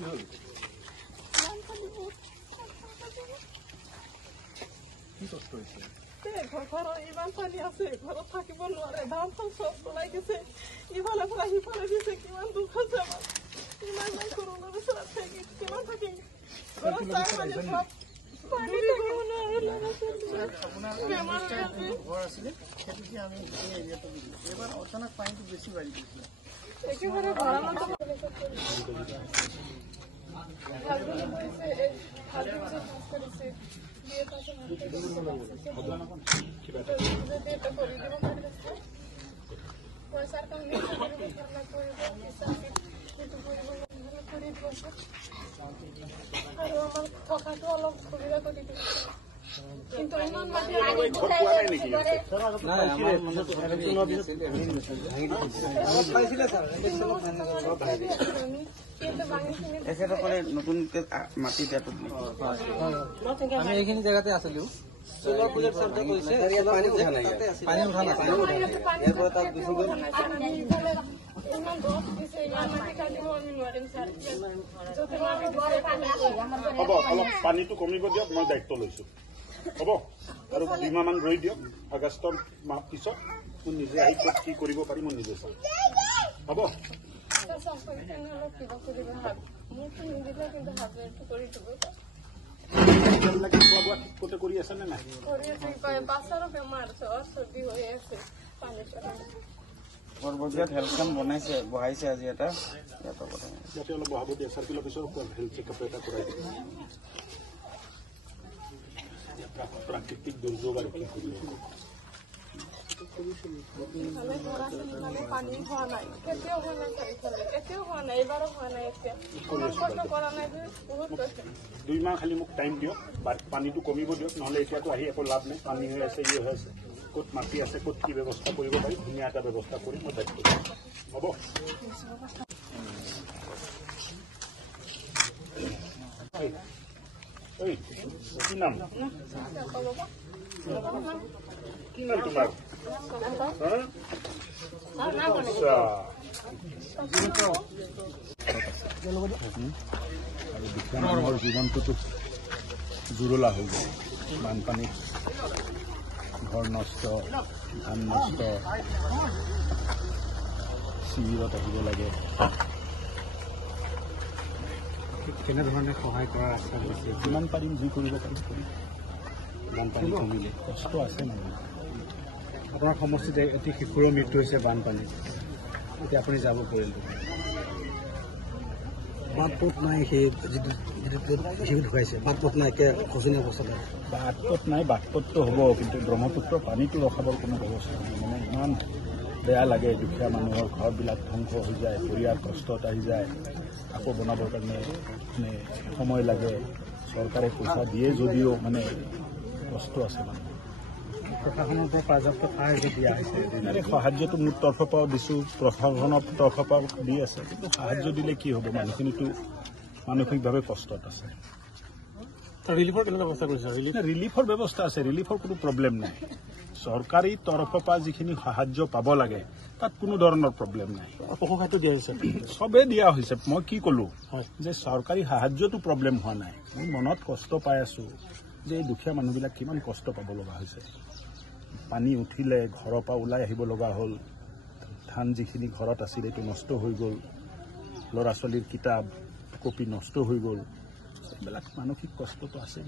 কি কষ্ট হৈছে? ঘৰৰ ইমান পানী আছে, ঘৰত থাকিব নোৱাৰে, ধান চান চব ওলাই গৈছে, ইফালে পৰা সিফালে দিছে, কিমান দুখ আছে আমাৰ। ইমান সৰু ল'ৰা ছোৱালী থাকি কিমান থাকিম ঘৰত চাই মানে চব অচানক পানীটো বেছি বাঢ়ি গৈছে। একেবাৰে ভৰামান পইচাৰ কাৰণে আৰু আমাৰ থকাটো অলপ সুবিধা কৰি দিব কিন্তু ইমান মাটি তেখেতসকলে নতুনকে মাটি দিয়াটো আমি এইখিনি জেগাতে আছিলো। পানী উঠা নাই হ'ব, অলপ পানীটো কমিব দিয়ক, মই দায়িত্ব লৈছো। হ'ব আৰু 2 মাহমান ৰৈ দিয়ক, আগষ্টৰ মাহ পিছত মই নিজে আহি ক'ত কি কৰিব পাৰি মই নিজে চাম। হ'ব খোৱা বোৱা ঠিকমতে কৰি আছে নে নাই? বাছৰো বেমাৰ চৰ্দি হৈ আছে পানী সৰ্ববৃহৎ হেল্থ কেম্প বহাইছে আজি এটা ইয়াতে অলপ বহাব দিয়ে, চাৰ্কিল অফিচৰ হেল্থ চেকআপ এটা কৰাই দিব। প্ৰাকৃতিক দুৰ্যোগ আৰু কি কৰিব পানী হোৱা নাই, কেতিয়াও হোৱা নাই, চাৰিফালে এতিয়াও হোৱা নাই, এইবাৰো হোৱা নাই। এতিয়া ইমান কষ্ট কৰা নাই যে বহুত কষ্ট। 2 মাহ খালি মোক টাইম দিয়ক, পানীটো কমিব দিয়ক, নহ'লে এতিয়াতো আহি একো লাভ নাই। পানী হৈ আছে, ইয়ে হৈ আছে, ক'ত মাটি আছে, ক'ত কি ব্যৱস্থা কৰিব পাৰি ধুনীয়া এটা ব্যৱস্থা কৰি মই দায়িত্ব দিম। হ'ব কি নাম? কি নাম তোমাৰ? মানুহৰ জীৱনটোতো জুৰুলা হৈ গ'ল। বানপানীত ঘৰ নষ্ট, ধান নষ্ট, শিবিৰত আহিব লাগে। কেনেধৰণে সহায় কৰাৰ আশা কৰিছে? যিমান পাৰিম, যি কৰিব পাৰিম কৰিম। বানপানী কমিলে কষ্ট আছে মানে। আপোনাৰ সমষ্টিত এটি শিশুৰো মৃত্যু হৈছে বানপানীত, এতিয়া আপুনি যাব পৰিল। বাট পথ নাই, সেই যিটো শিশু ঢুকাইছে, বাট পথ নাই, একে শোচনীয় অৱস্থা। বাট পথ নাই, বাট পথটো হ'ব, কিন্তু ব্ৰহ্মপুত্ৰৰ পানীটো ৰখাবৰ কোনো ব্যৱস্থা নাই। মানে ইমান বেয়া লাগে, দুখীয়া মানুহৰ ঘৰবিলাক ধ্বংস হৈ যায়, পৰিয়াল কষ্টত আহি যায়, আকৌ বনাবৰ কাৰণে মানে সময় লাগে। চৰকাৰে পইচা দিয়ে যদিও মানে কষ্ট আছে মানে। প্ৰশাসনৰ পৰা পৰ্যাপ্ত সাহায্য দিয়া হৈছে? সাহায্যটো মোৰ তৰফৰ পৰাও দিছোঁ, প্ৰশাসনৰ তৰফৰ পৰাও দি আছে, কিন্তু সাহায্য দিলে কি হ'ব, মানুহখিনিতো মানসিকভাৱে কষ্টত আছে। ৰিলিফৰ কেনেকুৱা ব্যৱস্থা কৰিছে? ৰিলিফৰ ব্যৱস্থা আছে, ৰিলিফৰ কোনো প্ৰব্লেম নাই। চৰকাৰী তৰফৰ পৰা যিখিনি সাহায্য পাব লাগে তাত কোনো ধৰণৰ প্ৰব্লেম নাই। পশু খাদ্য দিয়া হৈছে? চবেই দিয়া হৈছে। মই কি ক'লো যে চৰকাৰী সাহায্যটো প্ৰব্লেম হোৱা নাই। মই মনত কষ্ট পাই আছোঁ যে এই দুখীয়া মানুহবিলাক কিমান কষ্ট পাব লগা হৈছে। পানী উঠিলে ঘৰৰ পৰা ওলাই আহিব লগা হ'ল, ধান যিখিনি ঘৰত আছিল এইটো নষ্ট হৈ গ'ল, ল'ৰা ছোৱালীৰ কিতাপ কপি নষ্ট হৈ গ'ল, এইবিলাক মানসিক কষ্টটো আছে।